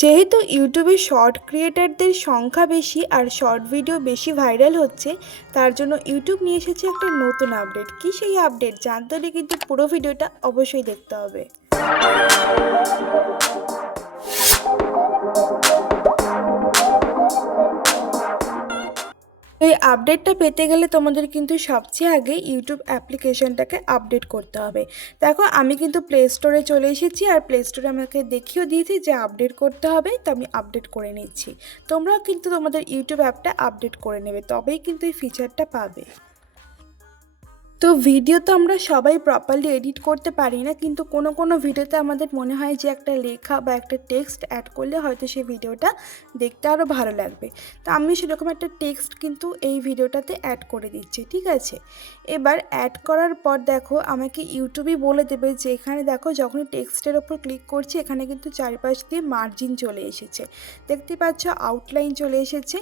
যেহেতু ইউটিউবে শর্ট ক্রিয়েটারদের সংখ্যা বেশি আর শর্ট ভিডিও বেশি ভাইরাল হচ্ছে, তার জন্য ইউটিউব নিয়ে এসেছে একটা নতুন আপডেট। কি সেই আপডেট জানতে হলে কিন্তু পুরো ভিডিওটা অবশ্যই দেখতে হবে। এই আপডেটটা পেতে গেলে তোমাদের কিন্তু সবচেয়ে আগে ইউটিউব অ্যাপ্লিকেশনটাকে আপডেট করতে হবে। দেখো, আমি কিন্তু প্লে স্টোরে চলে এসেছি আর প্লে স্টোরে আমাকে দেখিয়েও দিয়েছি যে আপডেট করতে হবে, তো আমি আপডেট করে নিচ্ছি। তোমরাও কিন্তু তোমাদের ইউটিউব অ্যাপটা আপডেট করে নেবে, তবেই কিন্তু এই ফিচারটা পাবে। তো ভিডিও তো আমরা সবাই প্রপারলি এডিট করতে পারি না, কিন্তু কোনো কোনো ভিডিওতে আমাদের মনে হয় যে একটা লেখা বা একটা টেক্সট অ্যাড করলে হয়তো সেই ভিডিওটা দেখতে আরও ভালো লাগবে। তো আমি সেরকম একটা টেক্সট কিন্তু এই ভিডিওটাতে অ্যাড করে দিচ্ছি, ঠিক আছে। এবার অ্যাড করার পর দেখো, আমাকে ইউটিউবই বলে দেবে যে এখানে দেখো, যখনই টেক্সটের ওপর ক্লিক করছি এখানে কিন্তু চারপাশ দিয়ে মার্জিন চলে এসেছে, দেখতে পাচ্ছ, আউটলাইন চলে এসেছে।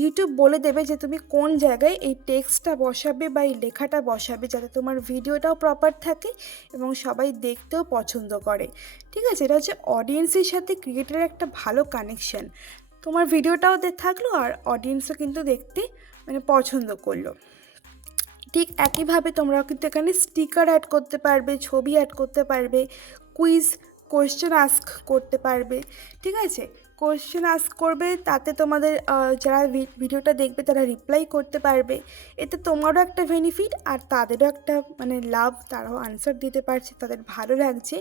ইউটিউব বলে দেবে যে তুমি কোন জায়গায় এই টেক্সটটা বসাবে বা এই লেখাটা বসাবে, যাতে তোমার ভিডিওটাও প্রপার থাকে এবং সবাই দেখতেও পছন্দ করে, ঠিক আছে। এটা হচ্ছে অডিয়েন্সের সাথে ক্রিয়েটারের একটা ভালো কানেকশন। তোমার ভিডিওটাও থাকলো আর অডিয়েন্সও কিন্তু দেখতে পছন্দ করলো। ঠিক একইভাবে তোমরাও কিন্তু এখানে স্টিকার অ্যাড করতে পারবে, ছবি অ্যাড করতে পারবে, কুইজ কোয়েশ্চেন আস্ক করতে পারবে, ঠিক আছে। কোয়েশ্চেন আস্ক করবে, তাতে তোমাদের যারা ভিডিওটা দেখবে তারা রিপ্লাই করতে পারবে। এতে তোমারও একটা বেনিফিট আর তাদেরও একটা লাভ, তারাও আনসার দিতে পারছে, তাদের ভালো লাগছে।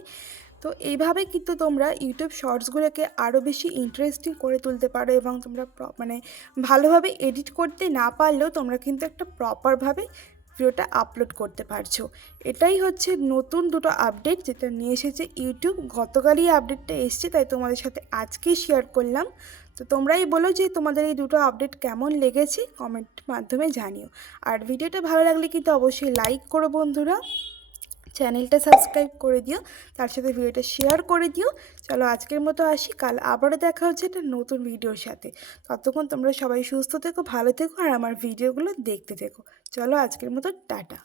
তো এইভাবে কিন্তু তোমরা ইউটিউব শর্টসগুলোকে আরও বেশি ইন্টারেস্টিং করে তুলতে পারো এবং তোমরা ভালোভাবে এডিট করতে না পারলেও তোমরা কিন্তু একটা প্রপারভাবে ভিডিওটা আপলোড করতে পারছো। এটাই হচ্ছে নতুন দুটো আপডেট যেটা নিয়ে এসেছে ইউটিউব। গতকালই আপডেটটা এসছে, তাই তোমাদের সাথে আজকেই শেয়ার করলাম। তো তোমরাই বলো যে তোমাদের এই দুটো আপডেট কেমন লেগেছে, কমেন্ট মাধ্যমে জানিও। আর ভিডিওটা ভালো লাগলে কিন্তু অবশ্যই লাইক করো বন্ধুরা, চ্যানেলটা সাবস্ক্রাইব করে দিও, তার সাথে ভিডিওটা শেয়ার করে দিও। চলো আজকের মতো আসি, কাল আবারও দেখা হচ্ছে একটা নতুন ভিডিওর সাথে। ততক্ষণ তোমরা সবাই সুস্থ থেকো, ভালো থেকো আর আমার ভিডিওগুলো দেখতে থেকো। চলো আজকের মতো টাটা।